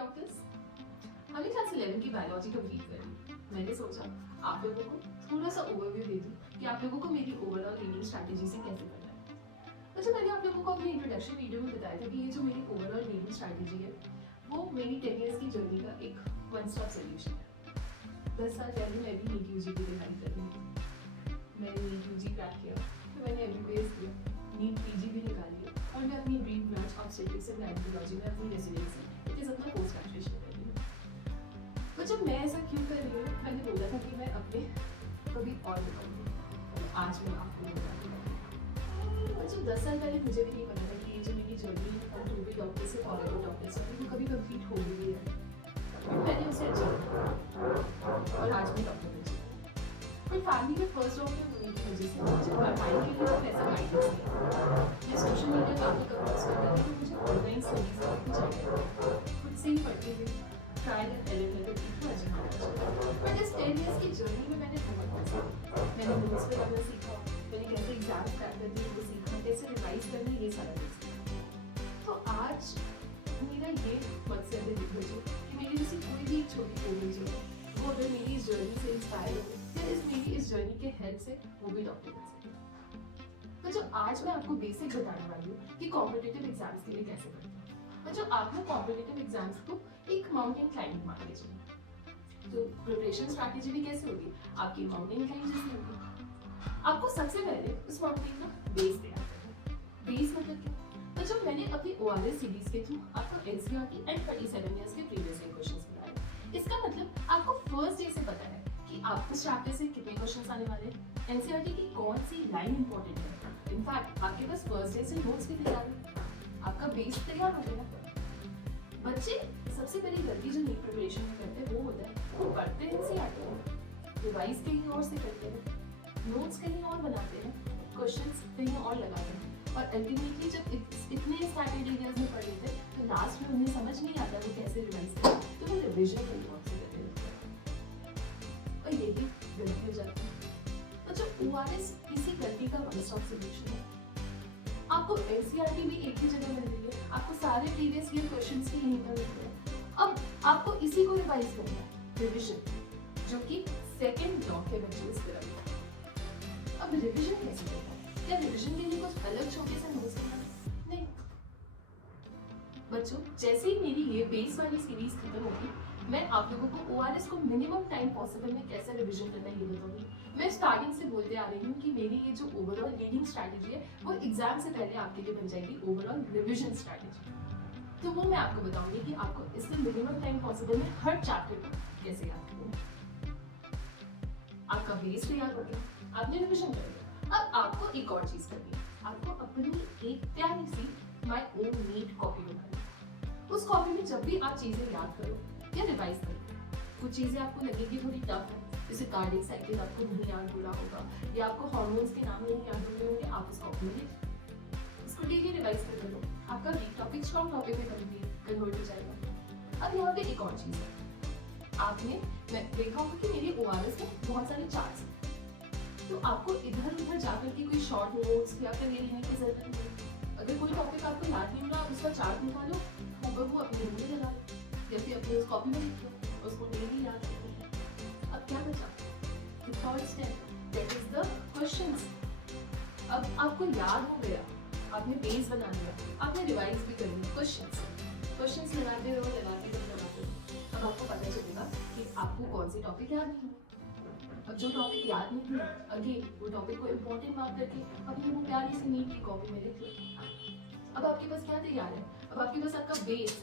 Doctors, हमने class 11 की biology complete कर ली। मैंने सोचा आप लोगों को थोड़ा सा ओवरव्यू दे दूं कि आप लोगों को मेरी ओवरऑल रीडिंग स्ट्रैटेजी से कैसे करना है। तो मैंने आप लोगों को अपनी इंट्रोडक्शन वीडियो में बताया था कि ये जो मेरी ओवरऑल रीडिंग स्ट्रैटेजी है वो मेरी 10 इयर्स की जर्नी का एक वन स्टॉप सोल्यूशन है। 10 साल पहले मैं भी नीट यूजी की तैयारी कर रही थी। मैंने नीट यूजी क्रैक किया, फिर मैंने एमबीबीएस किया, नीट पीजी भी निकाल लिया और मैं अपनी dream branch obstetrics and gynaecology में अपनी रेजिडेंसी इट इज अपना पोस्ट ग्रेजुएशन कर रही हूँ। तो जब मैं ऐसा क्यों कर रही हूँ, मैंने बोला था कि मैं अपने कभी और बताऊंगी, आज मैं आपको बताती हूँ। और जब 10 साल पहले मुझे भी नहीं पता था कि ये जो मेरी जर्नी है टू बी डॉक्टर से फॉलो डॉक्टर से वो कभी कंप्लीट हो गई है, मैंने उसे अचीव और आज मैं डॉक्टर बन चुकी हूँ। पर फैमिली में फर्स्ट डॉक्टर होने की वजह से मुझे पढ़ाई के लिए ऐसा गाइडेंस नहीं। मैं सोशल मीडिया काफ़ी कम यूज़ करती थी, मुझे ऑनलाइन स्टडीज़ का कुछ आइडिया खुद से ही पढ़ती थी, ट्रायल एंड एरर मेथड की थी अजमाना। बट इस 10 इयर्स की जर्नी में मैंने बहुत कुछ सीखा। मैंने नोट्स बनाना सीखा, मैंने कैसे एग्जाम क्रैक करती है वो सीखा, कैसे रिवाइज करना ये सारा कुछ सीखा। तो आज मेरा ये मकसद है देखो कि मेरी जैसी कोई भी छोटी फैमिली जो है वो अगर मेरी इस जर्नी से इंस्पायर हो फिर मेरी इस जर्नी के हेल्प से वो भी डॉक्टर बन सके। तो जो आज मैं आपको बेसिक बताने वाली हूँ कि कॉम्पिटिटिव एग्जाम्स के लिए कैसे करते हैं। तो जो आप लोग कॉम्पिटिटिव एग्जाम्स को एक माउंटेन क्लाइंबिंग मान लीजिए, तो प्रिपरेशन स्ट्रैटेजी भी कैसे होगी, आपकी माउंटेन क्लाइंब जैसी होगी। आपको सबसे पहले उस माउंटेन का बेस तैयार करना है। बेस मतलब क्या? तो जब मैंने अपनी ORS सीरीज के थ्रू आपको NCERT एंड 37 इयर्स के प्रीवियस ईयर क्वेश्चंस बताए। इसका मतलब आपको फर्स्ट डे से पता है कि आपको इस चैप्टर से कितने क्वेश्चंस आने वाले हैं, NCERT की कौन सी लाइन इंपॉर्टेंट है। इनफैक्ट आपके पास फर्स्ट डे से नोट्स भी तैयार है, आपका बेस तैयार हो गया। बच्चे सबसे पहली गलती जो नीट प्रिपरेशन में करते हैं वो होता है वो पढ़ते हैं NCERT, रिवाइज कहीं और से करते हैं, नोट्स कहीं और बनाते हैं, क्वेश्चंस कहीं और लगाते हैं और अल्टीमेटली जब इतने स्टैंडर्ड एरियाज में पढ़ लेते हैं तो लास्ट में उन्हें समझ नहीं आता वो कैसे रिवाइज करें, तो वो रिविजन कहीं और से करते हैं और यही गलती हो जाती है। तो जो ORS इसी गलती का वन स्टॉप सॉल्यूशन है। आपको NCERT भी एक ही जगह मिल रही है, आपको सारे प्रीवियस ईयर क्वेश्चंस भी यहीं पर मिलते हैं। अब आपको इसी को रिवाइज करना है, रिविजन, जो कि सेकंड लॉ के बेसिस पर है। अब रिविजन कैसे करना है? क्या रिविजन के लिए कुछ अलग छोटे से नोट्स बनाना? नहीं बच्चों, जैसे ही मेरी ये बेस वाली सीरीज खत्म होगी मैं आप लोगों को ORS को मिनिमम टाइम पॉसिबल में कैसे रिवीजन करना है ये बताऊंगी। मैं स्टार्टिंग से बोलते आ रही हूँ कि मेरी ये जो ओवरऑल रीडिंग स्ट्रैटेजी है वो एग्जाम से पहले आपके लिए बन जाएगी ओवरऑल रिवीजन स्ट्रैटेजी। तो वो मैं आपको बताऊंगी कि आपको इससे मिनिमम टाइम पॉसिबल में हर चैप्टर को कैसे याद करना। आपका बेस तैयार हो गया, आपने रिवीजन कर लिया। अब आपको एक और चीज करनी है, आपको अपनी एक प्यारी सी माय ओन नीट कॉपी बनानी है। उस कॉपी में जब भी आप चीजें याद करो या रिवाइज करो, कुछ चीजें आपको लगेगी थोड़ी टफ है, जैसे कार्डियक साइकिल आपको नहीं याद हो रहा होगा या आपको हार्मोन्स के नाम नहीं याद हो रहे होंगे, आप उस कॉपी में इसको डेली रिवाइज करते रहो, आपका वीक टॉपिक स्ट्रॉन्ग टॉपिक में कन्वर्ट हो जाएगा। अब यहाँ पे एक और चीज है, आपने मैं देखा होगा कि मेरे ORS में बहुत सारे चार्ट्स हैं, तो आपको इधर उधर जाकर के कोई शॉर्ट नोट्स या फिर ये लेने की जरूरत नहीं। अगर कोई टॉपिक आपको याद नहीं हो रहा उसका चार्ट निकालो, वो अपने रूम में लगा लो या फिर अपनी उस कॉपी में लिख लो, उसको डेली याद करो। अब क्या बचा? The third step, that is the questions. अब आपको याद हो गया, आपने बेस बना लिया, आपने रिवाइज भी कर लिया, क्वेश्चंस लगाते रहो। अब आपको पता चलेगा कि आपको कौन सी टॉपिक याद नहीं है। अब जो टॉपिक याद नहीं है अगेन वो टॉपिक को इम्पोर्टेंट मार्क करके अपनी वो प्यारी सी नीट की कॉपी में लिख लो। अब आपके पास क्या तैयार है? अब आपके पास आपका बेस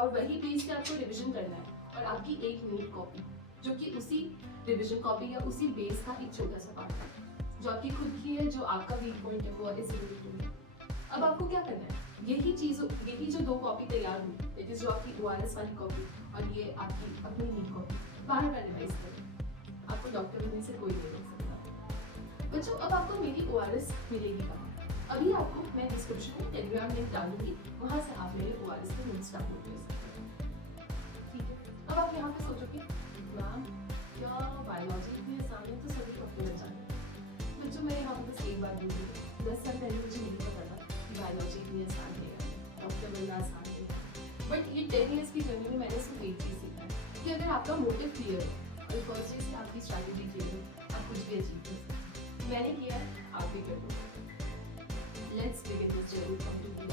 और वही बेस पे आपको रिवीजन करना है और आपकी एक नीट कॉपी जो कि उसी रिवीजन कॉपी या उसी बेस का एक छोटा सा पार्ट है जो आपकी खुद की है, जो आपका वीक पॉइंट है वो वाले से रिलेटेड है। अब आपको क्या करना है? यही जो दो कॉपी तैयार हुई, इट इज जो आपकी ORS वाली कॉपी और ये आपकी अपनी नीट कॉपी, बार बार रिवाइज करें। आपको डॉक्टर बनने से कोई नहीं रोक सकता। बच्चों, अब आपको मेरी ORS मिलेगी कहाँ? अभी आपको मैं डिस्क्रिप्शन में टेलीग्राम लिंक डालूंगी, वहां से आप मेरे ORS के नोट्स डाउनलोड कर सकते हैं। ठीक है, अब आप यहाँ पे सोचोगे मैम क्या बायोलॉजी इतनी आसान है तो सभी डॉक्टर बन जाते हैं। बच्चों, मैं यहाँ पे बस एक बात बोल रही हूँ, 10 साल पहले मुझे नहीं पता था कि बायोलॉजी इतनी आसान है, डॉक्टर बनना आसान है। बट ये 10 इयर्स की जर्नी अगर आपका मोटिव क्लियर हो और फर्स्ट डे से आपकी स्ट्रैटेजी क्लियर हो, आप कुछ भी अचीव कर सकते हैं। मैंने किया है, आप भी कर लो। Let's begin this journey from to B